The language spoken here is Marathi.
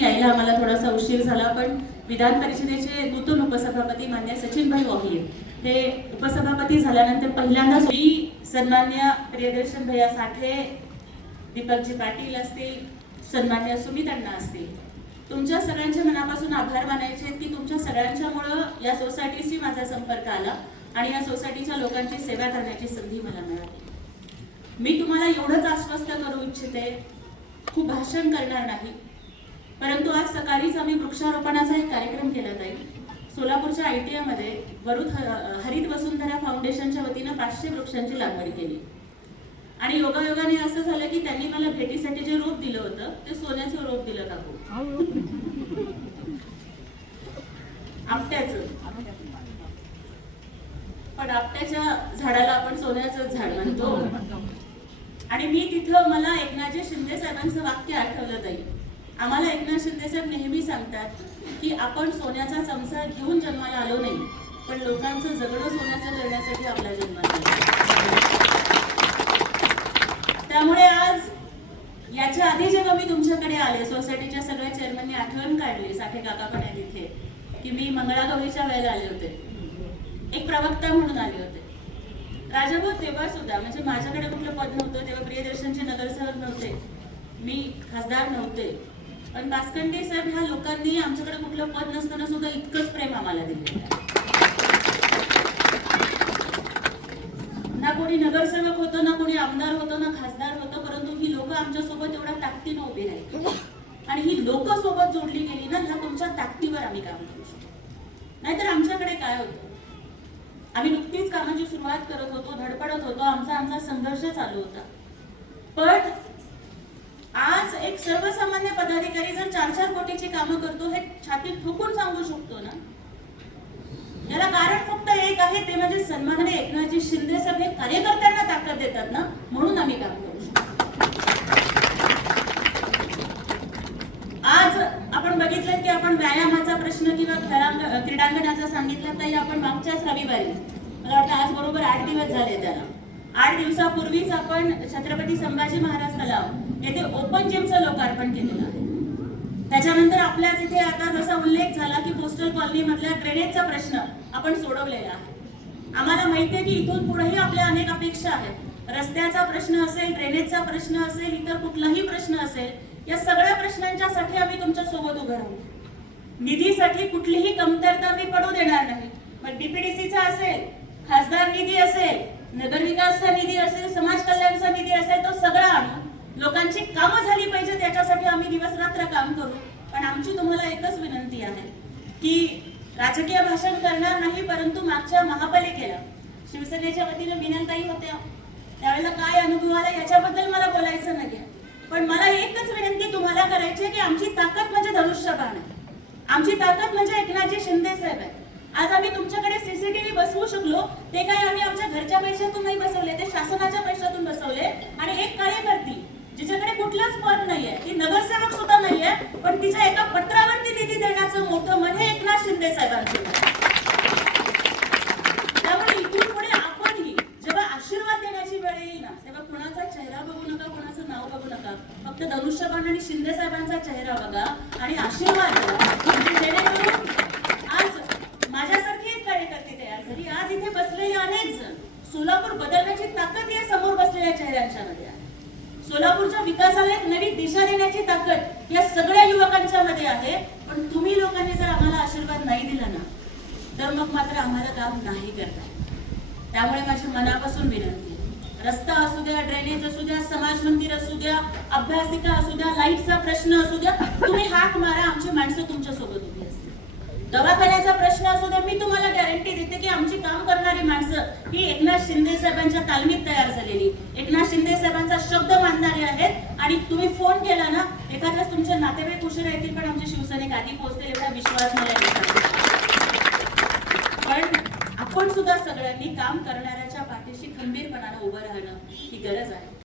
यायला आम्हाला थोडासा उशीर झाला, पण विधान परिषदेचे नूतन उपसभापती मान्य सचिनभाई वाघे हे उपसभापती झाल्यानंतर पहिल्यांदा सन्मान्य प्रियदर्शन भैया साठे, दीपकजी पाटील असतील, सन्मान्य सुमित अण्णा असतील, तुमच्या सगळ्यांच्या मनापासून आभार मानायचे की तुमच्या सगळ्यांच्यामुळं या सोसायटीशी माझा संपर्क आला आणि या सोसायटीच्या लोकांची सेवा करण्याची संधी मला मिळाली. मी तुम्हाला एवढंच आश्वस्त करू इच्छिते, खूप भाषण करणार नाही, परंतु आज सकाळीच आम्ही वृक्षारोपणाचा एक कार्यक्रम केला जाईल. सोलापूरच्या ITI मध्ये वरुड हरित वसुंधरा फाउंडेशनच्या वतीनं 500 वृक्षांची लागवड केली आणि योगायोगाने असं झालं की त्यांनी मला भेटीसाठी जे रोप दिलं होतं ते सोन्याचं रोप दिलं काकू, आपट्याचं. पण आपट्याच्या झाडाला आपण सोन्याचं झाड म्हणतो. आणि मी तिथं मला एकनाथजी शिंदे साहेबांचं वाक्य आठवलं जाईल. आम्हाला एकनाथ शिंदे साहेब नेहमी सांगतात की आपण सोन्याचा चमचा घेऊन जन्माला आलो नाही, पण लोकांचं जगणं सोन्याचं करण्यासाठी आपला जन्म आला. त्यामुळे आज याच्या आधी जेव्हा मी तुमच्याकडे आले, सोसायटीच्या सगळ्या चेअरमननी आठवण काढली, साठे काका पण आहे तिथे, की मी मंगळागौरीच्या वेळेला आले होते, एक प्रवक्ता म्हणून आले होते. राजाभाऊ तेव्हा सुद्धा म्हणजे माझ्याकडे कुठलं पद नव्हतं, तेव्हा प्रियदर्शनचे नगरसेवक नव्हते, मी खासदार नव्हते, पण बासकंडे साहेब ह्या लोकांनी आमच्याकडे कुठलं पद नसताना सुद्धा इतकंच प्रेम आम्हाला दिलं. ना कोणी नगरसेवक होतं, ना कोणी आमदार होतं, ना खासदार होतं, परंतु ही लोक आमच्या सोबत एवढ्या ताकदीने उभी राहिली आणि ही लोक सोबत जोडली गेली ना, ह्या तुमच्या ताकदीवर आम्ही काम करू शकतो. नाहीतर आमच्याकडे काय होतं, आम्ही नुकतीच कामाची सुरुवात करत होतो, धडपडत होतो, आमचा संघर्ष चालू होता. पण आज एक सर्वसामान्य पदाधिकारी जर 4-4 कोटीची कामं करतो, हे छाती ठोकून सांगू शकतो ना, याला कारण फक्त एक आहे, ते म्हणजे सन्माननीय एकनाथजी शिंदे साहेब हे कार्यकर्त्यांना ताकद देतात ना, म्हणून आम्ही काम करू शकतो. आज आपण बघितलं की आपण व्यायामाचा प्रश्न किंवा क्रीडांगणाचा सांगितलं, तरी आपण मागच्याच रविवारी, मला वाटतं आज बरोबर 8 दिवस झाले त्याला, 8 दिवसापूर्वीच आपण छत्रपती संभाजी महाराज तलाव येथे ओपन जिमचं लोकार्पण केलेलं आहे. त्याच्यानंतर आपल्याच इथे आता जसा उल्लेख झाला की पोस्टल कॉलनी मधल्या ड्रेनेजचा प्रश्न आपण सोडवलेला आहे. आम्हाला माहिती आहे की इथून पुढेही आपल्या अनेक अपेक्षा आहेत. रस्त्याचा प्रश्न असेल, ड्रेनेजचा प्रश्न असेल, इतर कुठलाही प्रश्न असेल, या सगळ्या प्रश्नांच्यासाठी आम्ही तुमच्या सोबत उभे राहू. निधीसाठी कुठलीही कमतरता मी पडू देणार नाही. मग DPDCचा असेल, खासदार निधी असेल, नगरविकासचा निधी असेल, समाज कल्याणचा निधी असेल, तो सगळा आणू. लोकांची कामं झाली पाहिजे त्याच्यासाठी आम्ही दिवस रात्र काम करू. पण आमची तुम्हाला एकच विनंती आहे की राजकीय भाषण करणार नाही, परंतु मागच्या महापालिकेला शिवसेनेच्या वतीने मीनाताई होत्या, त्यावेळेला काय अनुभव आला याच्याबद्दल मला बोलायचं नाही, पण मला एकच विनंती तुम्हाला करायची आहे की आमची ताकद म्हणजे धनुष्यबाण आहे, आमची ताकद म्हणजे एकनाथजी शिंदे साहेब आहे. आज आम्ही तुमच्याकडे CCTV बसवू शकलो, ते काही आम्ही आमच्या घरच्या पैशातून नाही बसवले, ते शासनाच्या पैशातून बसवले. आणि एक कार्यकर्ती जिच्याकडे कुठलंच पद नाहीये, ती नगरसेवक सुद्धा नाहीये, पण तिच्या एका पत्रावरती निधी देण्याचं मोठं मन हे एकनाथ शिंदे साहेबांचं. त्यामुळे इथून पुढे आपणही जेव्हा आशीर्वाद देण्याची वेळ येईल ना, तेव्हा कुणाचा चेहरा बघू नका, कुणाचं नाव बघू नका, फक्त धनुष्यबाण आणि शिंदे साहेबांचा चेहरा बघा आणि आशीर्वाद द्या. जेणेकरून आज माझ्यासारखी एक कार्यकर्ती तयार झाली. आज इथे बसलेले अनेक जण, सोलापूर बदलण्याची ताकद या समोर बसलेल्या चेहऱ्यांच्या मध्ये आहे. सोलापूरच्या विकासाला एक नवी दिशा देण्याची ताकद या सगळ्या युवकांच्या मध्ये आहे. पण तुम्ही लोकांनी जर आम्हाला आशीर्वाद नाही दिला ना, तर मग मात्र आम्हाला काम नाही करता. त्यामुळे माझी मनापासून विनंती आहे, रस्ता असू द्या, ड्रेनेज असू द्या, समाज मंदिर असू द्या, अभ्यासिका असू द्या, लाईटचा प्रश्न असू द्या, तुम्ही हाक मारा, आमची माणसं तुमच्या सोबत उभी असतील. दवाखान्याचा प्रश्न असू द्या, मी तुम्हाला गॅरंटी देते की आमची काम करणारी माणसं ही एकनाथ शिंदे साहेबांच्या तालमीत तयार झालेली, एकनाथ शिंदे साहेबांचा शब्द मानणारे आहेत. आणि तुम्ही फोन केला ना, एखाद्याच तुमचे नातेवाईक उशिरा येतील, पण आमचे शिवसैनिक आधी पोहोचतील एवढा विश्वास मला आहे. पण आपण सुद्धा सगळ्यांनी काम करणाऱ्याच्या पाठीशी खंबीरपणाने उभं राहणं ही गरज आहे.